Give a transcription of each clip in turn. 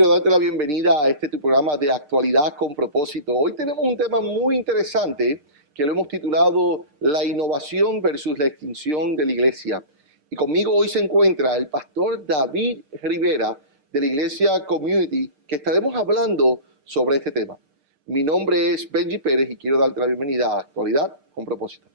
Quiero darte la bienvenida a tu programa de Actualidad con Propósito. Hoy tenemos un tema muy interesante que lo hemos titulado La innovación versus la extinción de la iglesia. Y conmigo hoy se encuentra el pastor David Rivera de la Iglesia Community, que estaremos hablando sobre este tema. Mi nombre es Benji Pérez y quiero darte la bienvenida a Actualidad con Propósito.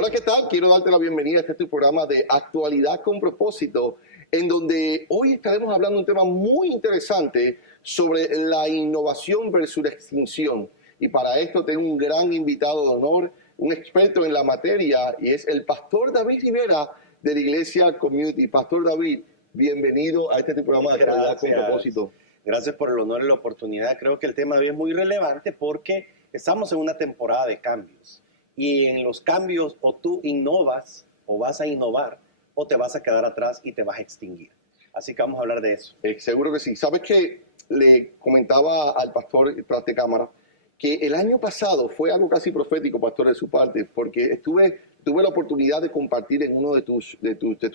Hola, ¿qué tal? Quiero darte la bienvenida a tu programa de Actualidad con Propósito, en donde hoy estaremos hablando de un tema muy interesante sobre la innovación versus la extinción. Y para esto tengo un gran invitado de honor, un experto en la materia, y es el pastor David Rivera de la Iglesia Community. Pastor David, bienvenido a tu programa de Actualidad con Propósito. Gracias por el honor y la oportunidad. Creo que el tema de hoy es muy relevante porque estamos en una temporada de cambios. Y en los cambios o tú innovas o vas a innovar o te vas a quedar atrás y te vas a extinguir. Así que vamos a hablar de eso. Seguro que sí. ¿Sabes qué? Le comentaba al pastor tras de cámara que el año pasado fue algo casi profético, pastor, de su parte, porque tuve la oportunidad de compartir en uno de tus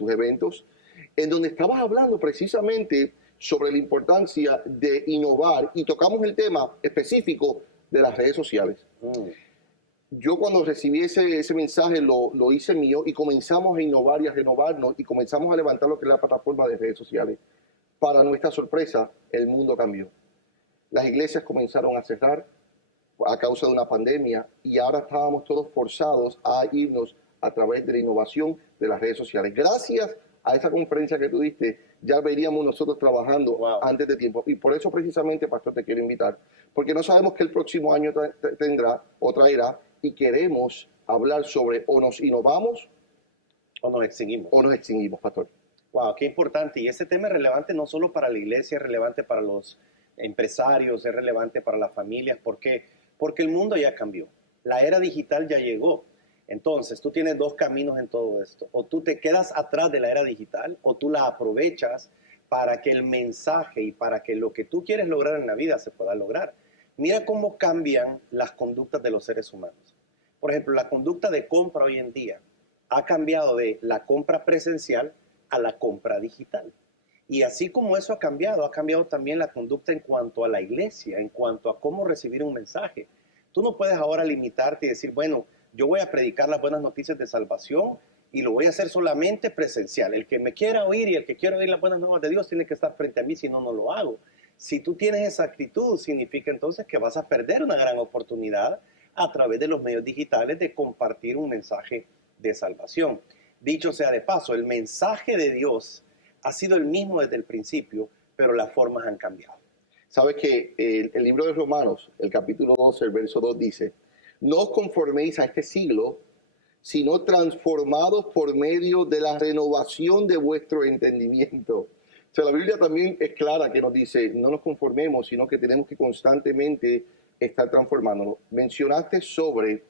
eventos, en donde estabas hablando precisamente sobre la importancia de innovar y tocamos el tema específico de las redes sociales. Yo cuando recibí ese mensaje lo hice mío y comenzamos a innovar y a renovarnos y comenzamos a levantar lo que es la plataforma de redes sociales. Para nuestra sorpresa, el mundo cambió. Las iglesias comenzaron a cerrar a causa de una pandemia y ahora estábamos todos forzados a irnos a través de la innovación de las redes sociales. Gracias a esa conferencia que tú diste, ya veríamos nosotros trabajando antes de tiempo. Y por eso precisamente, pastor, te quiero invitar, porque no sabemos qué el próximo año tendrá o traerá, y queremos hablar sobre o nos innovamos o nos extinguimos. O nos extinguimos, pastor. Wow, qué importante. Y ese tema es relevante no solo para la iglesia, es relevante para los empresarios, es relevante para las familias. ¿Por qué? Porque el mundo ya cambió. La era digital ya llegó. Entonces, tú tienes dos caminos en todo esto. O tú te quedas atrás de la era digital o tú la aprovechas para que el mensaje y para que lo que tú quieres lograr en la vida se pueda lograr. Mira cómo cambian las conductas de los seres humanos. Por ejemplo, la conducta de compra hoy en día ha cambiado de la compra presencial a la compra digital. Y así como eso ha cambiado también la conducta en cuanto a la iglesia, en cuanto a cómo recibir un mensaje. Tú no puedes ahora limitarte y decir, bueno, yo voy a predicar las buenas noticias de salvación y lo voy a hacer solamente presencial. El que me quiera oír y el que quiera oír las buenas nuevas de Dios tiene que estar frente a mí, si no, no lo hago. Si tú tienes esa actitud, significa entonces que vas a perder una gran oportunidad a través de los medios digitales de compartir un mensaje de salvación. Dicho sea de paso, el mensaje de Dios ha sido el mismo desde el principio, pero las formas han cambiado. Sabes que el libro de Romanos, el capítulo 12, el verso 2 dice, no os conforméis a este siglo, sino transformados por medio de la renovación de vuestro entendimiento. O sea, la Biblia también es clara que nos dice, no nos conformemos, sino que tenemos que constantemente estar transformándonos. Mencionaste sobre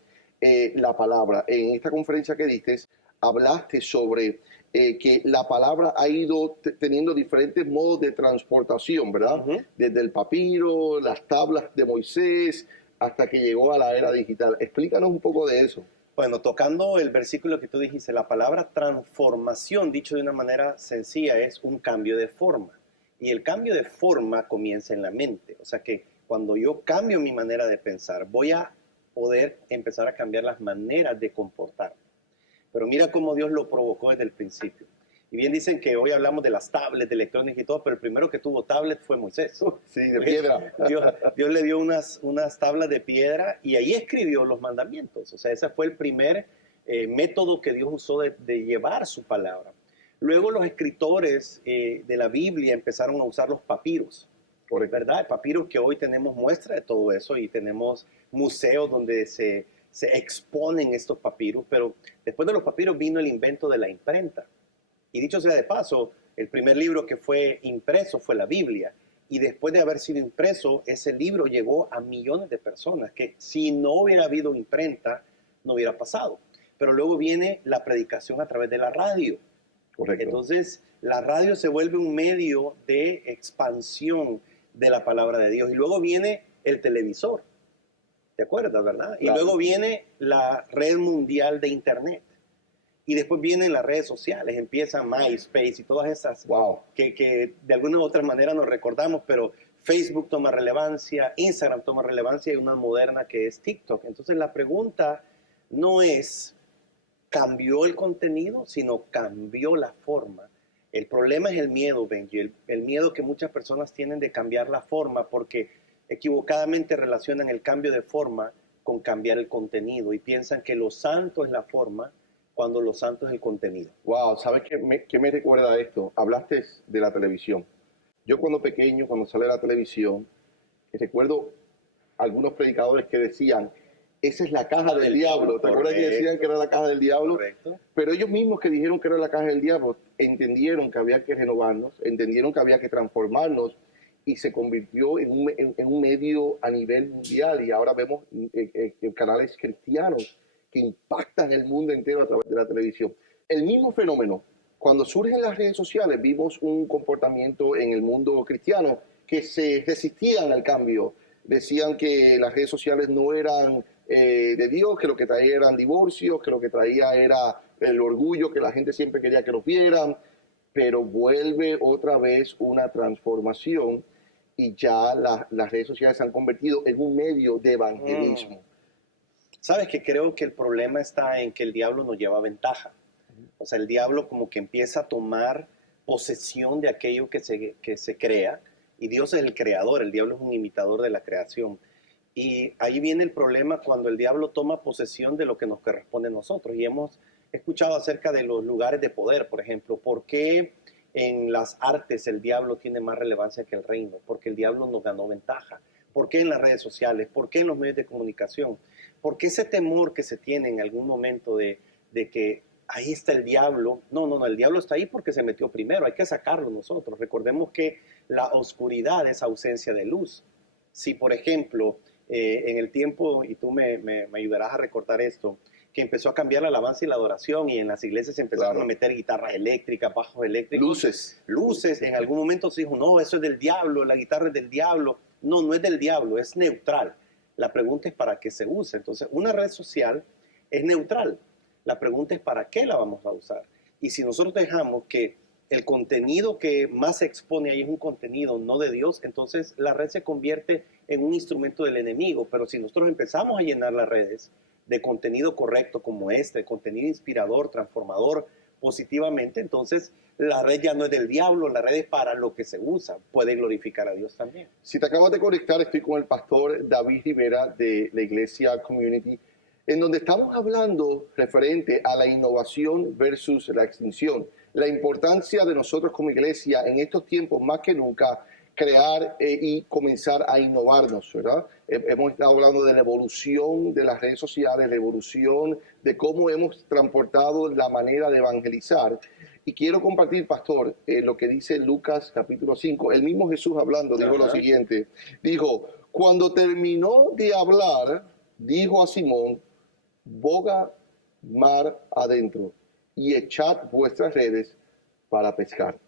la palabra. En esta conferencia que diste, hablaste sobre que la palabra ha ido teniendo diferentes modos de transportación, ¿verdad? Desde el papiro, las tablas de Moisés, hasta que llegó a la era digital. Explícanos un poco de eso. Bueno, tocando el versículo que tú dijiste, la palabra transformación, dicho de una manera sencilla, es un cambio de forma. Y el cambio de forma comienza en la mente. O sea que cuando yo cambio mi manera de pensar, voy a poder empezar a cambiar las maneras de comportarme. Pero mira cómo Dios lo provocó desde el principio. Y bien dicen que hoy hablamos de las tablets, de electrónica y todo, pero el primero que tuvo tablet fue Moisés. Sí, de piedra. Dios le dio unas tablas de piedra y ahí escribió los mandamientos. O sea, ese fue el primer método que Dios usó de llevar su palabra. Luego los escritores de la Biblia empezaron a usar los papiros. ¿Verdad? Papiros que hoy tenemos muestra de todo eso y tenemos museos donde se exponen estos papiros, pero después de los papiros vino el invento de la imprenta. Y dicho sea de paso, el primer libro que fue impreso fue la Biblia. Y después de haber sido impreso, ese libro llegó a millones de personas que si no hubiera habido imprenta, no hubiera pasado. Pero luego viene la predicación a través de la radio. Correcto. Entonces, la radio se vuelve un medio de expansión de la palabra de Dios. Y luego viene el televisor. ¿Te acuerdas, verdad? Y Claro. luego viene la red mundial de Internet. Y después vienen las redes sociales, empieza MySpace y todas esas Wow. que de alguna u otra manera nos recordamos, pero Facebook toma relevancia, Instagram toma relevancia y una moderna que es TikTok. Entonces la pregunta no es cambió el contenido, sino cambió la forma. El problema es el miedo, Benji, el miedo que muchas personas tienen de cambiar la forma porque equivocadamente relacionan el cambio de forma con cambiar el contenido y piensan que lo santo es la forma cuando lo santo es el contenido. Wow, ¿sabes qué me recuerda esto? Hablaste de la televisión. Yo cuando pequeño, cuando sale la televisión, recuerdo algunos predicadores que decían, esa es la caja del diablo. ¿Te acuerdas que decían que era la caja del diablo? Correcto. Pero ellos mismos que dijeron que era la caja del diablo, entendieron que había que renovarnos, entendieron que había que transformarnos y se convirtió en un medio a nivel mundial y ahora vemos canales cristianos que impactan el mundo entero a través de la televisión. El mismo fenómeno, cuando surgen las redes sociales, vimos un comportamiento en el mundo cristiano que se resistían al cambio. Decían que las redes sociales no eran de Dios, que lo que traía eran divorcios, que lo que traía era el orgullo, que la gente siempre quería que los vieran, pero vuelve otra vez una transformación y ya las redes sociales se han convertido en un medio de evangelismo. Sabes que creo que el problema está en que el diablo nos lleva ventaja. O sea, el diablo como que empieza a tomar posesión de aquello que se crea y Dios es el creador, el diablo es un imitador de la creación. Y ahí viene el problema cuando el diablo toma posesión de lo que nos corresponde a nosotros. Y hemos escuchado acerca de los lugares de poder, por ejemplo. ¿Por qué en las artes el diablo tiene más relevancia que el reino? Porque el diablo nos ganó ventaja. ¿Por qué en las redes sociales? ¿Por qué en los medios de comunicación? ¿Por qué ese temor que se tiene en algún momento de que ahí está el diablo? No, el diablo está ahí porque se metió primero, hay que sacarlo nosotros. Recordemos que la oscuridad es ausencia de luz. Si, por ejemplo, en el tiempo, y tú me ayudarás a recordar esto, que empezó a cambiar la alabanza y la adoración y en las iglesias se empezaron a meter guitarras eléctricas, bajos eléctricos. Luces. En algún momento se dijo, no, eso es del diablo, la guitarra es del diablo. No es del diablo, es neutral. La pregunta es para qué se usa. Entonces, una red social es neutral. La pregunta es para qué la vamos a usar. Y si nosotros dejamos que el contenido que más se expone ahí es un contenido no de Dios, entonces la red se convierte en un instrumento del enemigo. Pero si nosotros empezamos a llenar las redes de contenido correcto como de contenido inspirador, transformador, positivamente, entonces la red ya no es del diablo, la red es para lo que se usa, puede glorificar a Dios también. Si te acabas de conectar, estoy con el pastor David Rivera de la Iglesia Community, en donde estamos hablando referente a la innovación versus la extinción, la importancia de nosotros como iglesia en estos tiempos más que nunca crear y comenzar a innovarnos, ¿verdad? Hemos estado hablando de la evolución de las redes sociales, la evolución de cómo hemos transportado la manera de evangelizar. Y quiero compartir, pastor, lo que dice Lucas capítulo 5. El mismo Jesús hablando dijo lo siguiente. Dijo, cuando terminó de hablar, dijo a Simón, boga mar adentro y echad vuestras redes para pescar.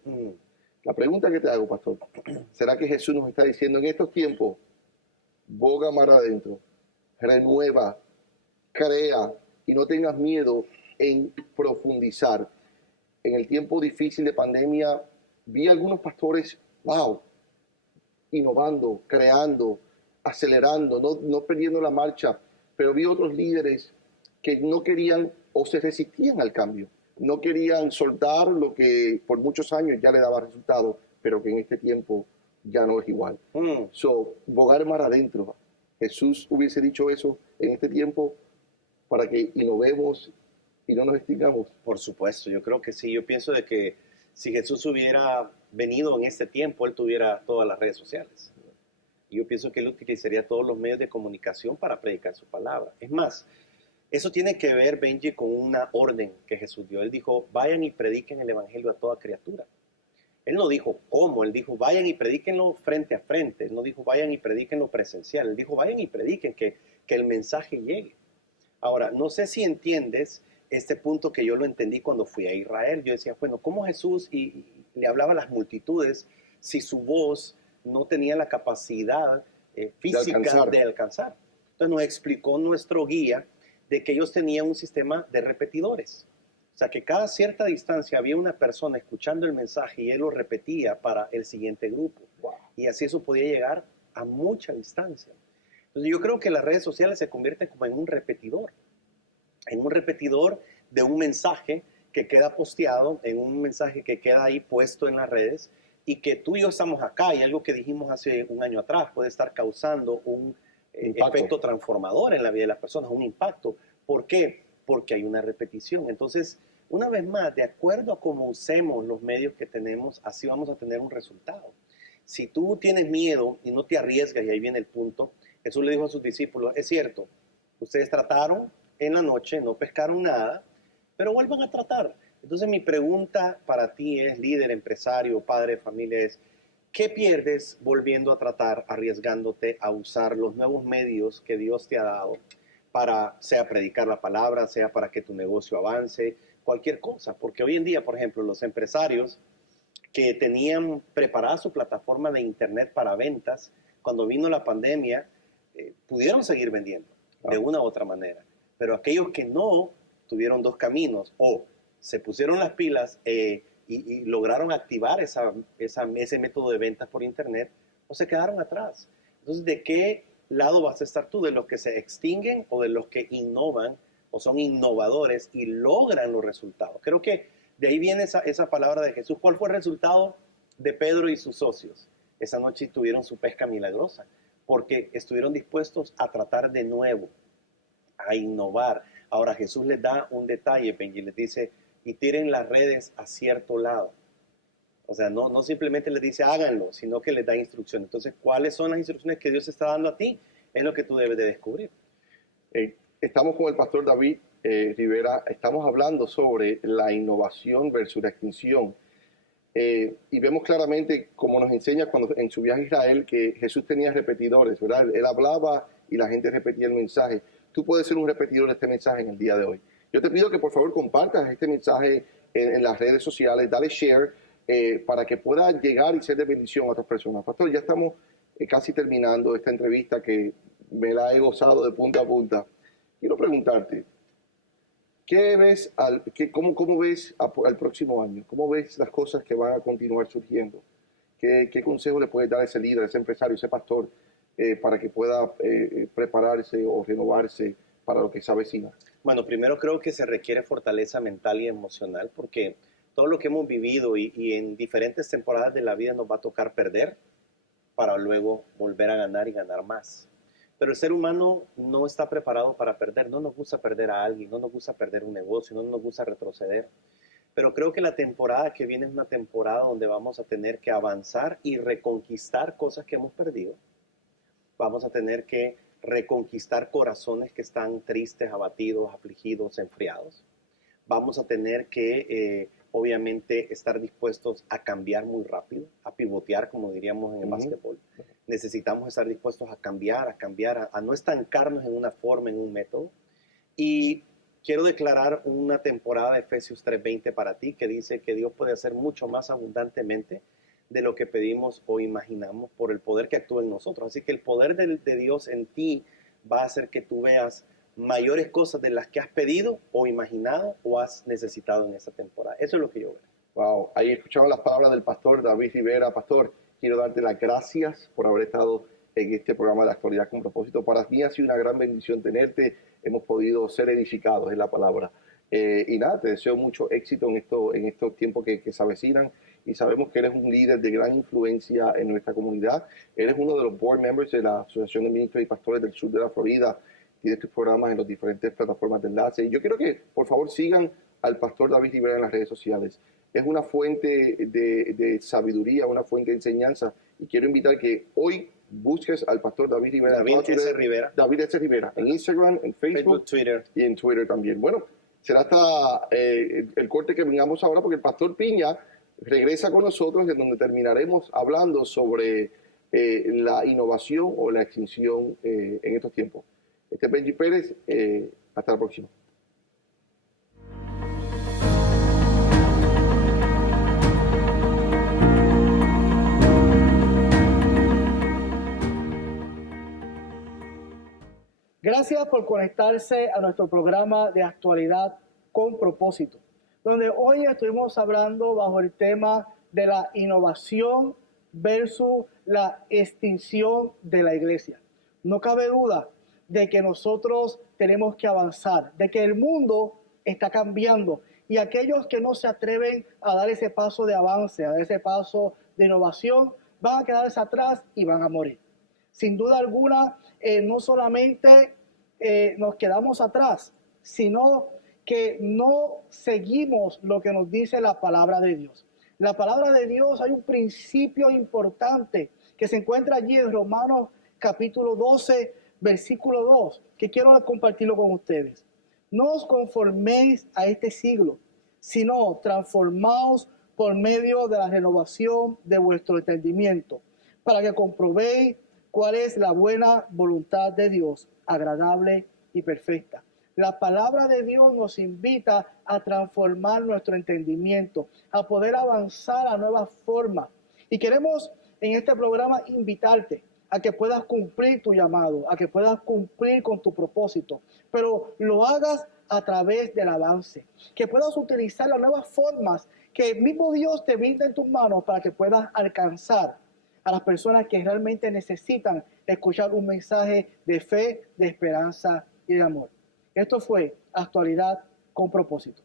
La pregunta que te hago, pastor, ¿será que Jesús nos está diciendo en estos tiempos, boga mar adentro, renueva, crea y no tengas miedo en profundizar? En el tiempo difícil de pandemia, vi algunos pastores, wow, innovando, creando, acelerando, no perdiendo la marcha, pero vi otros líderes que no querían o se resistían al cambio. No querían soltar lo que por muchos años ya le daba resultado, pero que en este tiempo ya no es igual. Bogar mar adentro. Jesús hubiese dicho eso en este tiempo para que innovemos y no nos extingamos. Por supuesto, yo creo que sí. Yo pienso de que si Jesús hubiera venido en este tiempo, Él tuviera todas las redes sociales. Y yo pienso que Él utilizaría todos los medios de comunicación para predicar su palabra. Es más, eso tiene que ver, Benji, con una orden que Jesús dio. Él dijo, vayan y prediquen el evangelio a toda criatura. Él no dijo cómo, Él dijo, vayan y predíquenlo frente a frente. Él no dijo, vayan y predíquenlo presencial. Él dijo, vayan y prediquen, que el mensaje llegue. Ahora, no sé si entiendes este punto que yo lo entendí cuando fui a Israel. Yo decía, bueno, ¿cómo Jesús y le hablaba a las multitudes si su voz no tenía la capacidad física de alcanzar? Entonces nos explicó nuestro guía de que ellos tenían un sistema de repetidores. O sea, que cada cierta distancia había una persona escuchando el mensaje y él lo repetía para el siguiente grupo. Wow. Y así eso podía llegar a mucha distancia. Entonces yo creo que las redes sociales se convierten como en un repetidor de un mensaje que queda posteado, en un mensaje que queda ahí puesto en las redes y que tú y yo estamos acá y algo que dijimos hace un año atrás puede estar causando un efecto transformador en la vida de las personas, un impacto. ¿Por qué? Porque hay una repetición. Entonces, una vez más, de acuerdo a cómo usemos los medios que tenemos, así vamos a tener un resultado. Si tú tienes miedo y no te arriesgas, y ahí viene el punto, Jesús le dijo a sus discípulos, es cierto, ustedes trataron en la noche, no pescaron nada, pero vuelvan a tratar. Entonces mi pregunta para ti es, líder, empresario, padre de familia, es, ¿qué pierdes volviendo a tratar, arriesgándote a usar los nuevos medios que Dios te ha dado para, sea predicar la palabra, sea para que tu negocio avance, cualquier cosa? Porque hoy en día, por ejemplo, los empresarios que tenían preparada su plataforma de internet para ventas, cuando vino la pandemia, pudieron seguir vendiendo de una u otra manera. Pero aquellos que no, tuvieron dos caminos, o se pusieron las pilas y lograron activar ese método de ventas por internet, o se quedaron atrás. Entonces, ¿de qué lado vas a estar tú? ¿De los que se extinguen o de los que innovan o son innovadores y logran los resultados? Creo que de ahí viene esa palabra de Jesús. ¿Cuál fue el resultado de Pedro y sus socios? Esa noche tuvieron su pesca milagrosa, porque estuvieron dispuestos a tratar de nuevo, a innovar. Ahora Jesús les da un detalle, Benji, les dice, y tiren las redes a cierto lado. O sea, no simplemente les dice háganlo, sino que les da instrucciones. Entonces, ¿cuáles son las instrucciones que Dios está dando a ti? Es lo que tú debes de descubrir. Estamos con el pastor David Rivera, estamos hablando sobre la innovación versus la extinción. Y vemos claramente, como nos enseña cuando en su viaje a Israel, que Jesús tenía repetidores, ¿verdad? Él hablaba y la gente repetía el mensaje. Tú puedes ser un repetidor de este mensaje en el día de hoy. Yo te pido que por favor compartas este mensaje en las redes sociales, dale share para que pueda llegar y ser de bendición a otras personas. Pastor, ya estamos casi terminando esta entrevista que me la he gozado de punta a punta. Quiero preguntarte, ¿qué ves cómo ves al próximo año? ¿Cómo ves las cosas que van a continuar surgiendo? ¿Qué consejo le puedes dar a ese líder, a ese empresario, a ese pastor para que pueda prepararse o renovarse para lo que se avecina? Bueno, primero creo que se requiere fortaleza mental y emocional, porque todo lo que hemos vivido y en diferentes temporadas de la vida nos va a tocar perder para luego volver a ganar y ganar más. Pero el ser humano no está preparado para perder. No nos gusta perder a alguien, no nos gusta perder un negocio, no nos gusta retroceder. Pero creo que la temporada que viene es una temporada donde vamos a tener que avanzar y reconquistar cosas que hemos perdido. Vamos a tener que reconquistar corazones que están tristes, abatidos, afligidos, enfriados. Vamos a tener que, obviamente, estar dispuestos a cambiar muy rápido, a pivotear, como diríamos en el básquetbol. Necesitamos estar dispuestos a cambiar, a no estancarnos en una forma, en un método. Y quiero declarar una temporada de Efesios 3:20 para ti, que dice que Dios puede hacer mucho más abundantemente de lo que pedimos o imaginamos por el poder que actúa en nosotros. Así que el poder de Dios en ti va a hacer que tú veas mayores cosas de las que has pedido o imaginado o has necesitado en esta temporada. Eso es lo que yo veo. Wow, ahí escuchamos las palabras del pastor David Rivera. Pastor, quiero darte las gracias por haber estado en este programa de Actualidad con Propósito. Para mí ha sido una gran bendición tenerte. Hemos podido ser edificados, es la palabra. Y nada, te deseo mucho éxito en estos tiempos que se avecinan. Y sabemos que eres un líder de gran influencia en nuestra comunidad. Eres uno de los board members de la Asociación de Ministros y Pastores del Sur de la Florida. Tienes tus programas en las diferentes plataformas de enlace. Y yo quiero que, por favor, sigan al pastor David Rivera en las redes sociales. Es una fuente de sabiduría, una fuente de enseñanza. Y quiero invitar que hoy busques al pastor David Rivera. David S. Rivera. En Instagram, en Facebook, Twitter. Y en Twitter también. Bueno, será hasta el corte que vengamos ahora, porque el pastor Piña regresa con nosotros, en donde terminaremos hablando sobre la innovación o la extinción en estos tiempos. Este es Benji Pérez. Hasta la próxima. Gracias por conectarse a nuestro programa de actualidad con propósito, donde hoy estuvimos hablando bajo el tema de la innovación versus la extinción de la iglesia. No cabe duda de que nosotros tenemos que avanzar, de que el mundo está cambiando y aquellos que no se atreven a dar ese paso de avance, a dar ese paso de innovación, van a quedarse atrás y van a morir. Sin duda alguna, no solamente nos quedamos atrás, sino que no seguimos lo que nos dice la palabra de Dios. La palabra de Dios, hay un principio importante que se encuentra allí en Romanos capítulo 12, versículo 2, que quiero compartirlo con ustedes. No os conforméis a este siglo, sino transformaos por medio de la renovación de vuestro entendimiento, para que comprobéis cuál es la buena voluntad de Dios, agradable y perfecta. La palabra de Dios nos invita a transformar nuestro entendimiento, a poder avanzar a nuevas formas. Y queremos en este programa invitarte a que puedas cumplir tu llamado, a que puedas cumplir con tu propósito, pero lo hagas a través del avance, que puedas utilizar las nuevas formas que el mismo Dios te brinda en tus manos para que puedas alcanzar a las personas que realmente necesitan escuchar un mensaje de fe, de esperanza y de amor. Esto fue Actualidad con Propósito.